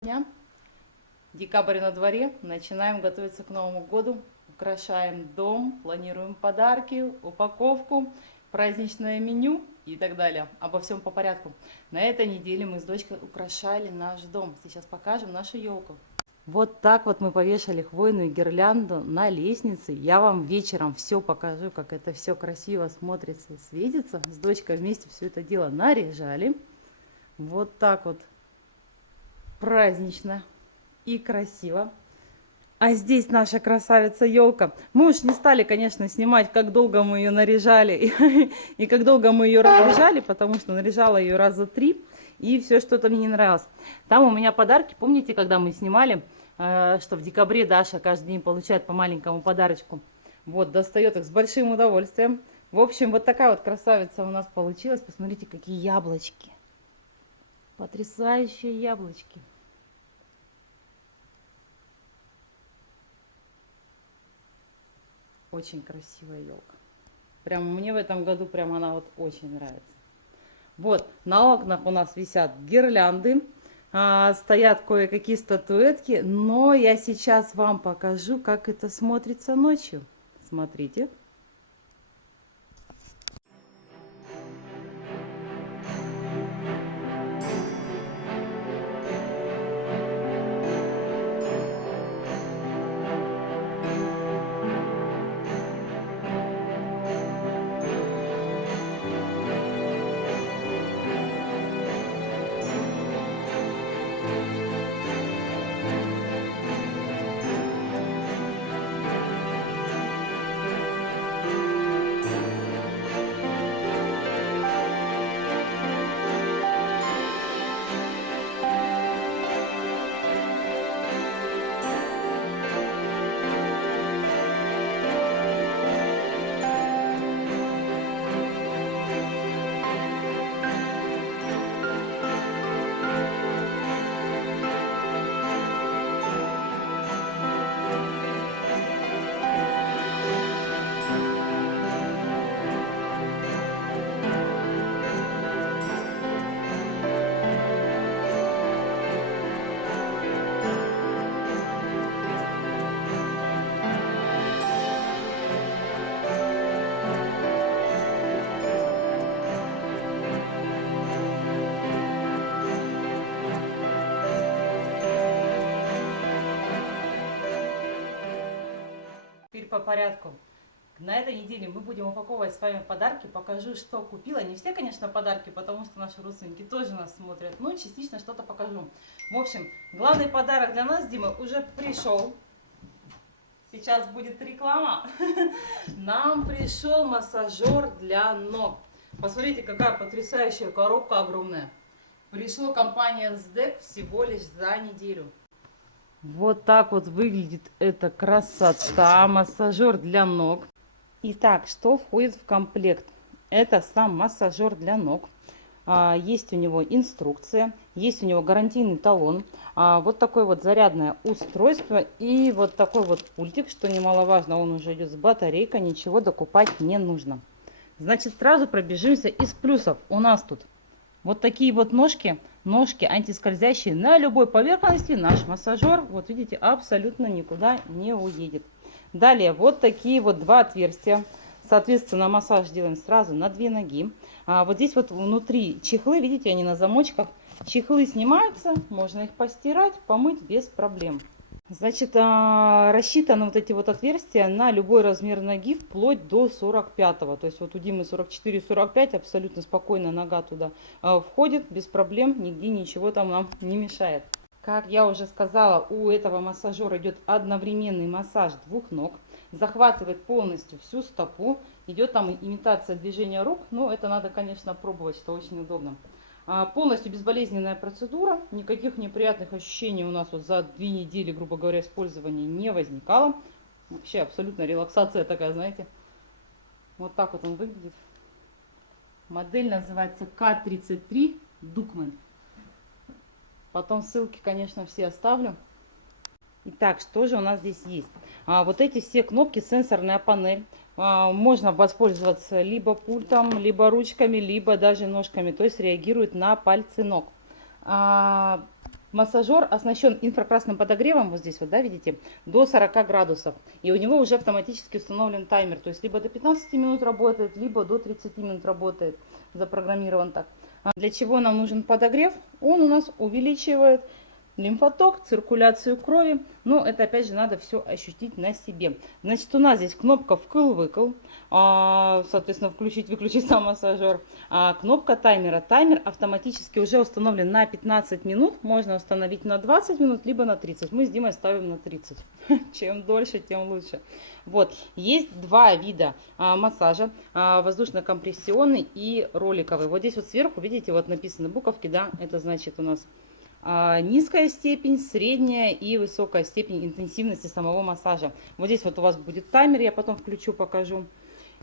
Дня. Декабрь на дворе. Начинаем готовиться к Новому году. Украшаем дом, планируем подарки, упаковку, праздничное меню и так далее. Обо всем по порядку. На этой неделе мы с дочкой украшали наш дом. Сейчас покажем нашу елку. Вот так вот мы повешали хвойную гирлянду на лестнице. Я вам вечером все покажу, как это все красиво смотрится и светится. С дочкой вместе все это дело наряжали. Вот так вот празднично и красиво. А здесь наша красавица елка. Мы уж не стали, конечно, снимать, как долго мы ее наряжали и как долго мы ее разряжали, потому что наряжала ее раза 3, и все что-то мне не нравилось. Там у меня подарки, помните, когда мы снимали, что в декабре Даша каждый день получает по маленькому подарочку. Вот, достает их с большим удовольствием. В общем, вот такая вот красавица у нас получилась. Посмотрите, какие яблочки. Потрясающие яблочки. Очень красивая елка. Прям мне в этом году прям она вот очень нравится. Вот, на окнах у нас висят гирлянды, стоят кое-какие статуэтки, но я сейчас вам покажу, как это смотрится ночью. Смотрите. Теперь по порядку. На этой неделе мы будем упаковывать с вами подарки. Покажу, что купила. Не все, конечно, подарки, потому что наши родственники тоже нас смотрят. Но частично что-то покажу. В общем, главный подарок для нас, Дима, уже пришел. Сейчас будет реклама. Нам пришел массажер для ног. Посмотрите, какая потрясающая коробка огромная. Пришло компания СДЭК всего лишь за неделю. Вот так вот выглядит эта красота. Массажер для ног. Итак, что входит в комплект? Это сам массажер для ног. Есть у него инструкция, есть у него гарантийный талон. Вот такое вот зарядное устройство и вот такой вот пультик, что немаловажно, он уже идет с батарейкой, ничего докупать не нужно. Значит, сразу пробежимся из плюсов. У нас тут вот такие вот ножки антискользящие на любой поверхности. Наш массажер, вот видите, абсолютно никуда не уедет. Далее вот такие вот два отверстия. Соответственно, массаж делаем сразу на 2 ноги. Вот здесь вот внутри чехлы, видите, они на замочках. Чехлы снимаются, можно их постирать, помыть без проблем. Значит, рассчитаны вот эти вот отверстия на любой размер ноги вплоть до 45-го. То есть вот у Димы 44-45, абсолютно спокойно нога туда входит, без проблем, нигде ничего там нам не мешает. Как я уже сказала, у этого массажера идет одновременный массаж 2 ног. Захватывает полностью всю стопу. Идет там имитация движения рук, но это надо, конечно, пробовать, что очень удобно. Полностью безболезненная процедура, никаких неприятных ощущений у нас вот за 2 недели, грубо говоря, использования не возникало. Вообще абсолютно релаксация такая, знаете. Вот так вот он выглядит. Модель называется К33 Дукмен. Потом ссылки, конечно, все оставлю. Итак, что же у нас здесь есть? Вот эти все кнопки, сенсорная панель. Можно воспользоваться либо пультом, либо ручками, либо даже ножками. То есть реагирует на пальцы ног. Массажер оснащен инфракрасным подогревом, вот здесь вот, да, видите, до 40 градусов. И у него уже автоматически установлен таймер, то есть либо до 15 минут работает, либо до 30 минут работает, запрограммирован так. А для чего нам нужен подогрев? Он у нас увеличивает лимфоток, циркуляцию крови. Но это опять же надо все ощутить на себе. Значит, у нас здесь кнопка вкл-выкл, соответственно, включить-выключить сам массажер. Кнопка таймера. Таймер автоматически уже установлен на 15 минут. Можно установить на 20 минут, либо на 30. Мы с Димой ставим на 30. Чем дольше, тем лучше. Вот. Есть два вида массажа. Воздушно-компрессионный и роликовый. Вот здесь вот сверху, видите, вот написаны буковки, да, это значит у нас низкая степень, средняя и высокая степень интенсивности самого массажа. Вот здесь вот у вас будет таймер, я потом включу, покажу.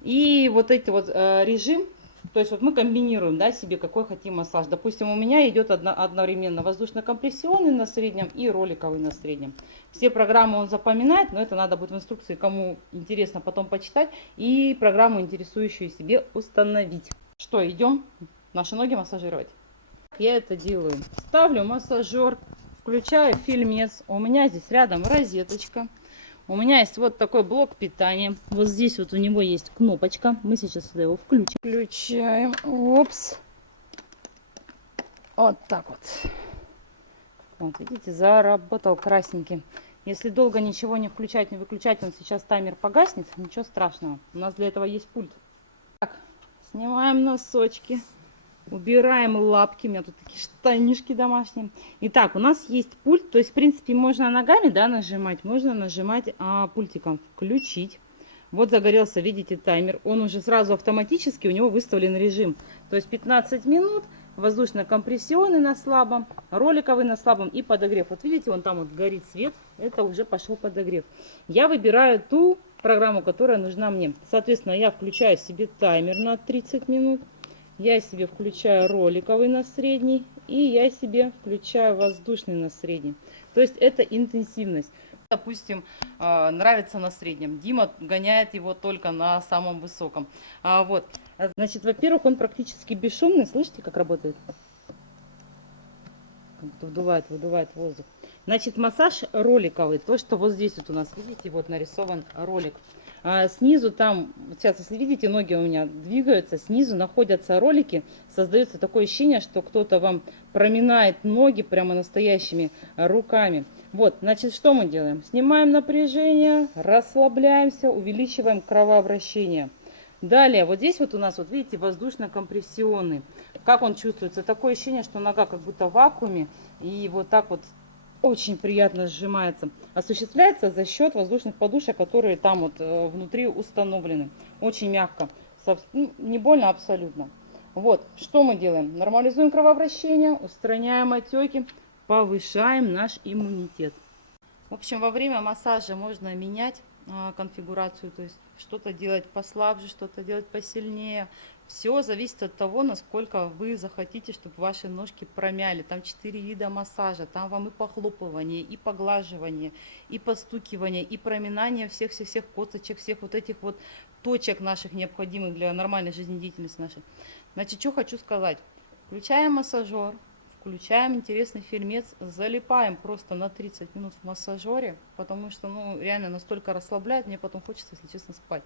И вот эти вот режим, то есть вот мы комбинируем, да, себе какой хотим массаж. Допустим, у меня идет одновременно воздушно-компрессионный на среднем и роликовый на среднем. Все программы он запоминает, но это надо будет в инструкции, кому интересно, потом почитать и программу интересующую себе установить. Что, идем наши ноги массажировать? Я это делаю. Ставлю массажер, включаю фильмец. У меня здесь рядом розеточка. У меня есть вот такой блок питания. Вот здесь вот у него есть кнопочка. Мы сейчас сюда его включим. Включаем. Опс. Вот так вот. Вот, видите, заработал красненький. Если долго ничего не включать, не выключать, он сейчас таймер погаснет. Ничего страшного. У нас для этого есть пульт. Так, снимаем носочки. Убираем лапки, у меня тут такие штанишки домашние. Итак, у нас есть пульт, то есть, в принципе, можно ногами, да, нажимать, можно нажимать пультиком включить. Вот загорелся, видите, таймер. Он уже сразу автоматически, у него выставлен режим. То есть 15 минут, воздушно-компрессионный на слабом, роликовый на слабом и подогрев. Вот видите, вон там вот горит свет, это уже пошел подогрев. Я выбираю ту программу, которая нужна мне. Соответственно, я включаю себе таймер на 30 минут. Я себе включаю роликовый на средний и я себе включаю воздушный на средний. То есть это интенсивность. Допустим, нравится на среднем. Дима гоняет его только на самом высоком. Вот. Значит, во-первых, он практически бесшумный. Слышите, как работает? Вдувает, выдувает воздух. Значит, массаж роликовый. То, что вот здесь вот у нас, видите, вот нарисован ролик. Снизу там, сейчас, если видите, ноги у меня двигаются, снизу находятся ролики. Создается такое ощущение, что кто-то вам проминает ноги прямо настоящими руками. Вот, значит, что мы делаем? Снимаем напряжение, расслабляемся, увеличиваем кровообращение. Далее, вот здесь вот у нас, вот видите, воздушно-компрессионный. Как он чувствуется? Такое ощущение, что нога как будто в вакууме. И вот так вот очень приятно сжимается. Осуществляется за счет воздушных подушек, которые там вот внутри установлены. Очень мягко. Не больно абсолютно. Вот, что мы делаем? Нормализуем кровообращение, устраняем отеки, повышаем наш иммунитет. В общем, во время массажа можно менять конфигурацию, то есть что-то делать послабже, что-то делать посильнее. Все зависит от того, насколько вы захотите, чтобы ваши ножки промяли. Там 4 вида массажа, там вам и похлопывание, и поглаживание, и постукивание, и проминание всех-всех косточек, всех вот этих вот точек наших необходимых для нормальной жизнедеятельности нашей. Значит, что хочу сказать. Включаем массажер. Включаем интересный фильмец, залипаем просто на 30 минут в массажере, потому что, ну, реально настолько расслабляет, мне потом хочется, если честно, спать.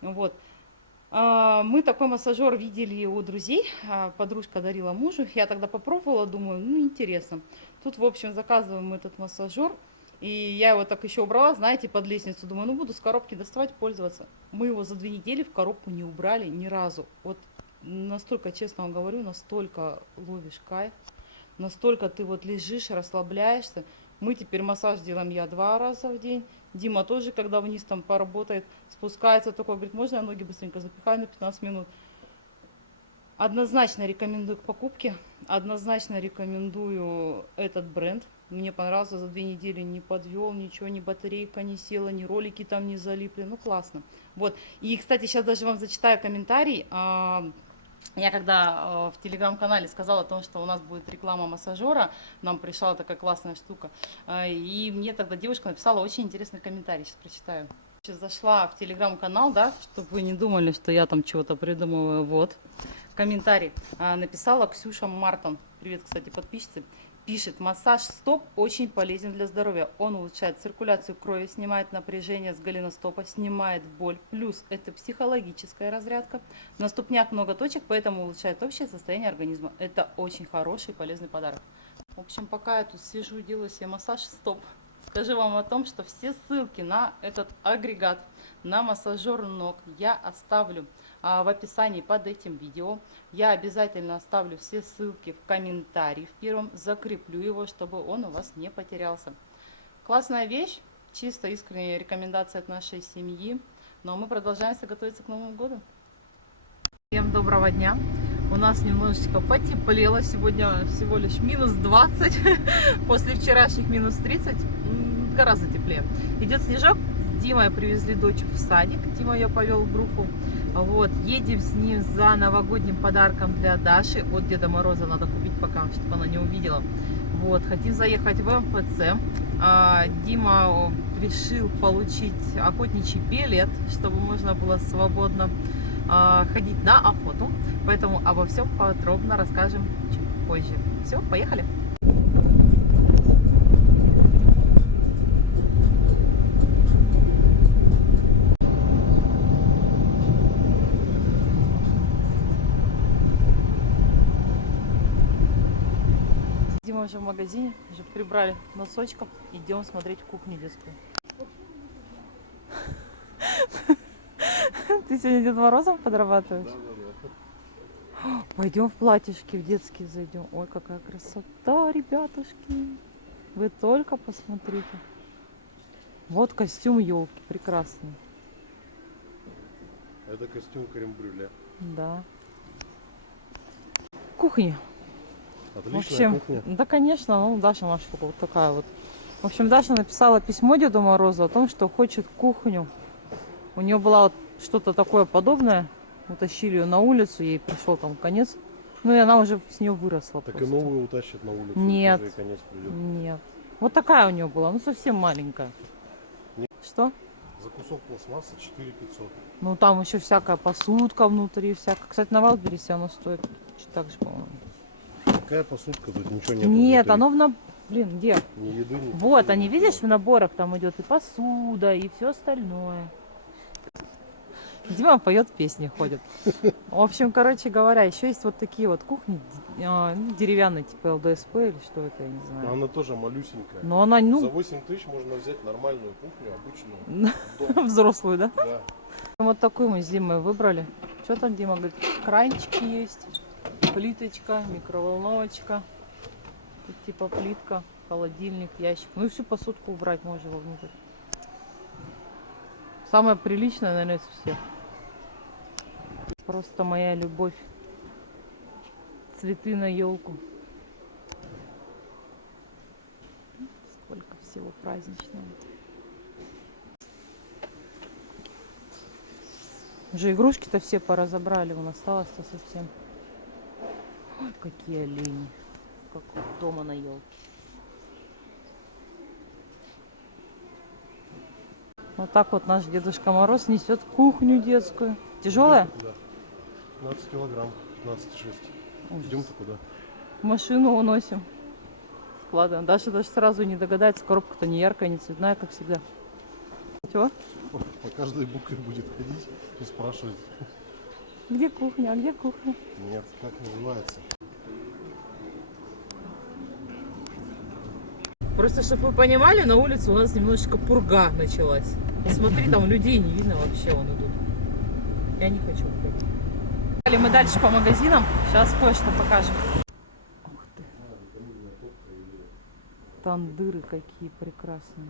Вот. Мы такой массажер видели у друзей, подружка дарила мужу, я тогда попробовала, думаю, ну, интересно. Тут, в общем, заказываем этот массажер, и я его так еще убрала, знаете, под лестницу, думаю, ну, буду с коробки доставать, пользоваться. Мы его за 2 недели в коробку не убрали ни разу. Вот настолько, честно вам говорю, настолько ловишь кайф. Настолько ты вот лежишь, расслабляешься. Мы теперь массаж делаем я 2 раза в день. Дима тоже, когда вниз там поработает, спускается такой, говорит, можно я ноги быстренько запихаю на 15 минут. Однозначно рекомендую к покупке. Однозначно рекомендую этот бренд. Мне понравился, за 2 недели не подвел, ничего, ни батарейка не села, ни ролики там не залипли. Ну, классно. Вот. И, кстати, сейчас даже вам зачитаю комментарий. Я когда в телеграм-канале сказала о том, что у нас будет реклама массажера, нам пришла такая классная штука, и мне тогда девушка написала очень интересный комментарий, сейчас прочитаю. Сейчас зашла в телеграм-канал, да, чтобы вы не думали, что я там чего-то придумываю, вот, комментарий написала Ксюша Мартон, привет, кстати, подписчицы, Пишет, массаж стоп очень полезен для здоровья. Он улучшает циркуляцию крови, снимает напряжение с голеностопа, снимает боль. Плюс это психологическая разрядка. На ступнях много точек, поэтому улучшает общее состояние организма. Это очень хороший и полезный подарок. В общем, пока я тут сижу, делаю себе массаж стоп, скажу вам о том, что все ссылки на этот агрегат, на массажер ног я оставлю в описании под этим видео. Я обязательно оставлю все ссылки в комментарии в первом, закреплю его, чтобы он у вас не потерялся. Классная вещь, чисто искренняя рекомендация от нашей семьи. Ну а мы продолжаем готовиться к Новому году. Всем доброго дня! У нас немножечко потеплело, сегодня всего лишь минус 20, после вчерашних минус 30, гораздо теплее. Идет снежок, с Димой привезли дочь в садик, Дима ее повел в группу. Вот, едем с ним за новогодним подарком для Даши, от Деда Мороза надо купить пока, чтобы она не увидела. Вот, хотим заехать в МФЦ. Дима решил получить охотничий билет, чтобы можно было свободно ходить на охоту, поэтому обо всем подробно расскажем чуть позже. Все, поехали! Дима уже в магазине, уже прибрали носочков, идем смотреть кухню детскую. Ты сегодня Дед Морозом подрабатываешь? Да. Пойдем в платьишки, в детские зайдем. Ой, какая красота, ребятушки. Вы только посмотрите. Вот костюм елки, прекрасный. Это костюм крем-брюле. Да. Кухня. Отличная в общем, кухня. Да, конечно, ну, Даша наша вот такая вот. В общем, Даша написала письмо Деду Морозу о том, что хочет кухню. У нее была вот что-то такое подобное. Утащили ее на улицу, ей пришел там конец. Ну и она уже с нее выросла. Так просто. и новую утащат на улицу. Нет. И конец придет. Нет. Вот такая у нее была, ну совсем маленькая. Нет. Что? За кусок пластмассы 4500. Ну там еще всякая посудка внутри, всякая. Кстати, на Вайлдберрисе оно стоит так же, по-моему. Какая посудка? Тут ничего нет. Нет, внутри. оно Блин, где? Ни еды, ни Вот, посуды, они, ничего. видишь, в наборах там идет и посуда, и все остальное. Дима поет песни, ходит. В общем, короче говоря, еще есть вот такие вот кухни, деревянные, типа ЛДСП или что это, я не знаю. Но она тоже малюсенькая. Но она, За 8 тысяч можно взять нормальную кухню, обычную. взрослую, да? Да. Вот такую мы с Димой выбрали. Что там, Дима говорит? Кранчики есть, плиточка, микроволновочка. Тут типа плитка, холодильник, ящик. Ну и всю посудку убрать можно вовнутрь. Самое приличное, наверное, из всех. Просто моя любовь. Цветы на елку. Сколько всего праздничного. Уже игрушки-то все поразобрали, у нас осталось-то совсем. Ой, какие олени. Как дома на елке. Вот так вот наш Дедушка Мороз несет кухню детскую. Тяжелая? Да. 15 килограмм, 15,6. Идем-то куда? Машину уносим. Складываем. Даша даже сразу не догадается, коробка-то не яркая, не цветная, как всегда. Чего? По каждой букве будет ходить и спрашивать. Где кухня? А где кухня? Нет, как называется? Просто, чтобы вы понимали, на улице у нас немножечко пурга началась. И смотри, там людей не видно вообще, вон идут. Я не хочу уходить. Мы дальше по магазинам. Сейчас кое-что покажем. Ух ты. Тандыры какие прекрасные.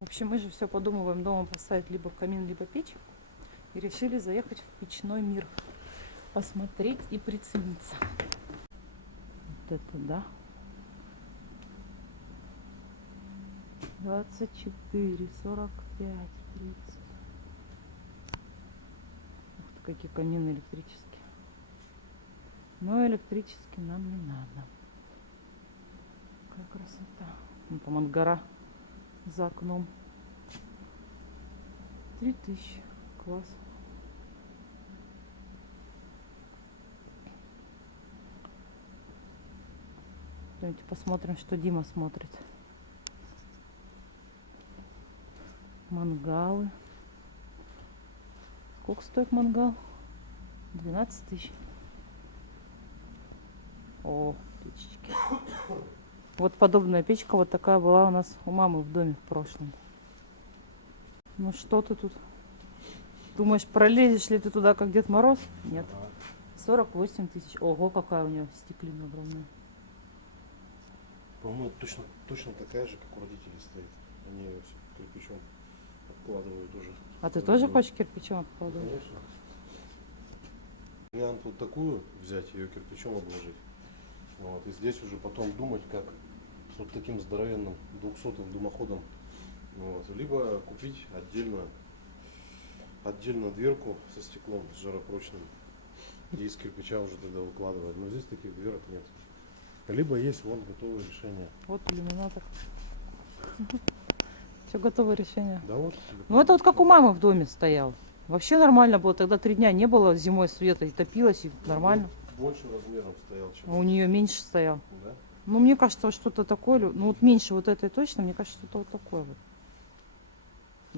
В общем, мы же все подумываем дома поставить либо камин, либо печь. И решили заехать в печной мир. Посмотреть и прицениться. Вот это да. 24, 45, 30. Ух ты, какие камины электрические. Но электрические нам не надо. Какая красота. Вон там от гора за окном. 3000. Класс. Пойдемте посмотрим, что Дима смотрит. Мангалы. Сколько стоит мангал? 12 тысяч. О, печечки. Вот подобная печка вот такая была у нас у мамы в доме в прошлом. Ну что ты тут? Думаешь, пролезешь ли ты туда, как Дед Мороз? Нет. 48 тысяч. Ого, какая у нее стеклина огромная. По-моему, точно такая же, как у родителей стоит. Они ее все кирпичом обкладывают уже. А ты тоже хочешь кирпичом обкладывать? Конечно. Вариант вот такую взять, ее кирпичом обложить. Вот, и здесь уже потом думать, как с вот таким здоровенным 200-м дымоходом. Вот, либо купить отдельно дверку со стеклом, с жаропрочным. И из кирпича уже тогда выкладывать. Но здесь таких дверок нет. Либо есть вон готовое решение. Вот иллюминатор. Все готовое решение. Да вот. Ну это вот как у мамы в доме стоял. Вообще нормально было. Тогда 3 дня не было зимой света и топилось, и нормально. Больше размером стоял, чем. А у нее меньше стоял. Да? Ну мне кажется, вот что-то такое. Ну вот меньше вот этой точно, мне кажется, что-то вот такое вот.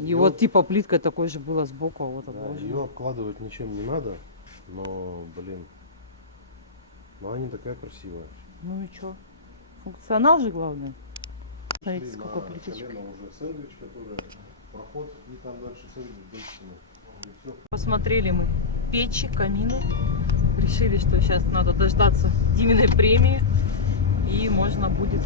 И Её- вот типа плитка такой же была сбоку, а вот Да, обложена. ее обкладывать ничем не надо, но, блин, ну она не такая красивая. Ну и чё? Функционал же главное. Смотрите, Шли сколько на плиточек. колено уже сэндвич, который проход, и там дальше сэндвич дальше. И всё. Посмотрели мы печи, камины. Решили, что сейчас надо дождаться Диминой премии. И можно будет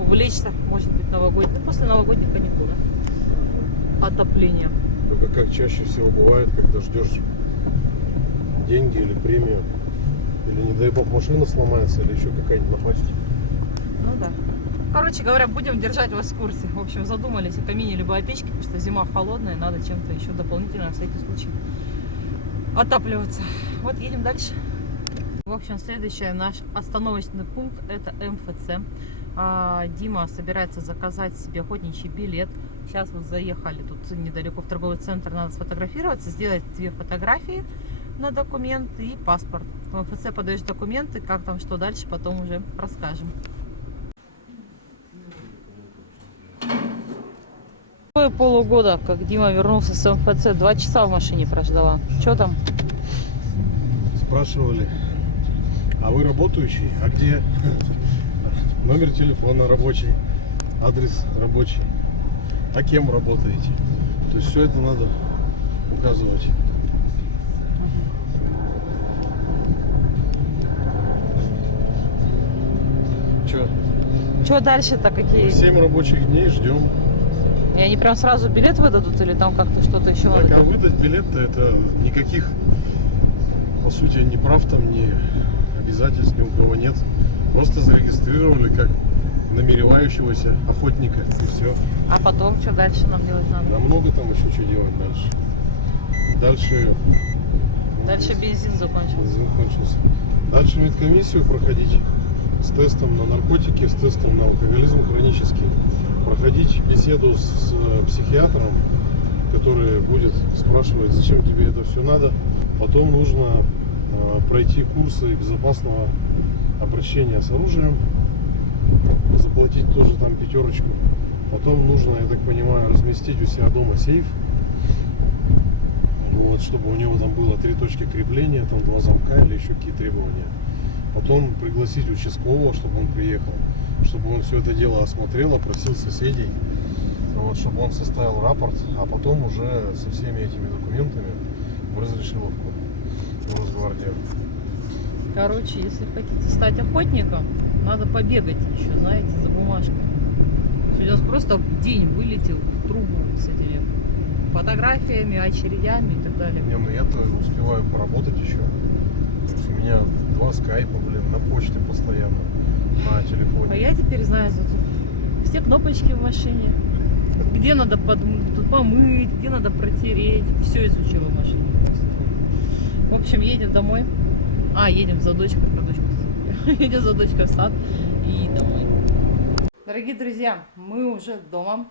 увлечься, может быть, новогодним. Ну, после новогодних каникул, да? Отопление. Только как чаще всего бывает, когда ждешь деньги или премию, или не дай бог машина сломается, или еще какая-нибудь напасть. Ну да. Короче говоря, будем держать вас в курсе. В общем, задумались о камине либо о печке, потому что зима холодная, надо чем-то еще дополнительно, на всякий случай, отапливаться. Вот, едем дальше. В общем, следующий наш остановочный пункт — это МФЦ. Дима собирается заказать себе охотничий билет. Сейчас вот заехали тут недалеко в торговый центр, надо сфотографироваться, сделать 2 фотографии на документ и паспорт. В МФЦ подаешь документы, как там, что дальше, потом уже расскажем. Полугода, как Дима вернулся с МФЦ, 2 часа в машине прождала. Что там? Спрашивали, а вы работающий? А где? Номер телефона рабочий, адрес рабочий. А кем работаете? То есть все это надо указывать. Что дальше-то какие? 7 рабочих дней ждем. И они прям сразу билет выдадут или там как-то что-то еще Так, надо? а выдать билет-то это никаких, по сути, ни прав там, ни обязательств ни у кого нет. Просто зарегистрировали как намеревающегося охотника, и все. А потом что дальше нам делать надо? Да много там еще что делать дальше. Дальше... Дальше бензин закончился. Бензин кончился. Дальше медкомиссию проходить с тестом на наркотики, с тестом на алкоголизм хронический. Проходить беседу с психиатром, который будет спрашивать, зачем тебе это все надо. Потом нужно пройти курсы безопасного обращения с оружием, заплатить тоже там 5. Потом нужно, я так понимаю, разместить у себя дома сейф, вот, чтобы у него там было 3 точки крепления, там 2 замка или еще какие требования. Потом пригласить участкового, чтобы он приехал, чтобы он все это дело осмотрел, опросил соседей, вот, чтобы он составил рапорт, а потом уже со всеми этими документами в разрешиловку в Росгвардию. Короче, если хотите стать охотником, надо побегать еще, знаете, за бумажкой. Сегодня у нас просто день вылетел в трубу с этими фотографиями, очередями и так далее. Не, ну я-то успеваю поработать еще. То есть у меня 2 скайпа, блин, на почте постоянно, на телефоне. А я теперь знаю тут все кнопочки в машине. Где надо тут помыть, где надо протереть. Все изучила в машине. В общем, едем домой. Едем за дочкой, про дочку. Едем за дочкой в сад и домой. Дорогие друзья, мы уже дома.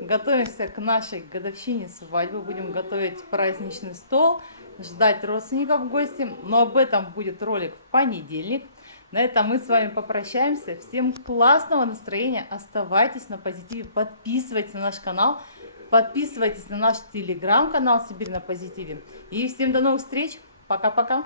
Готовимся к нашей годовщине свадьбы. Будем готовить праздничный стол, ждать родственников в гости. Но об этом будет ролик в понедельник. На этом мы с вами попрощаемся. Всем классного настроения. Оставайтесь на позитиве. Подписывайтесь на наш канал. Подписывайтесь на наш телеграм-канал «Сибирь на позитиве». И всем до новых встреч. Пока-пока.